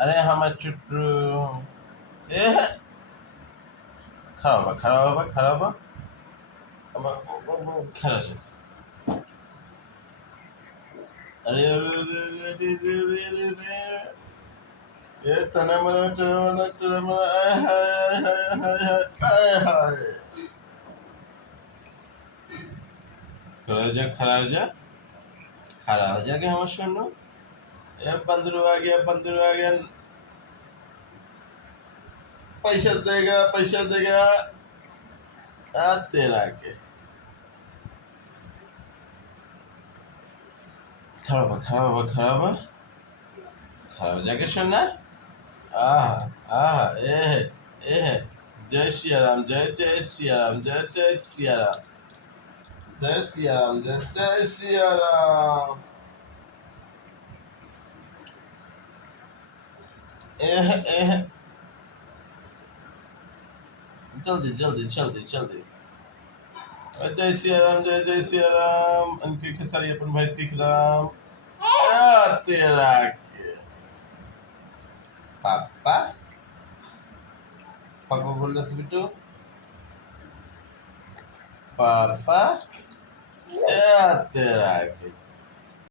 अरे हमारे चुट्टू ए खड़ा हुआ खड़ा से अरे ये तना मना आय हाय खड़ा हो जा गया हमारे सुनो ये बंदरू आ गया पैसा देगा तेरा के खड़ा हो जाके सुनना आहा ए है जय सिया राम जय सिया राम जय सिया राम जय सिया राम जय सिया राम ए जल्दी जय सिया राम जय सिया राम उनके खेसारी अपन भैंस के खिलाफ तेरा के पापा बोल रहे थे बिट्टू पापा तेरा के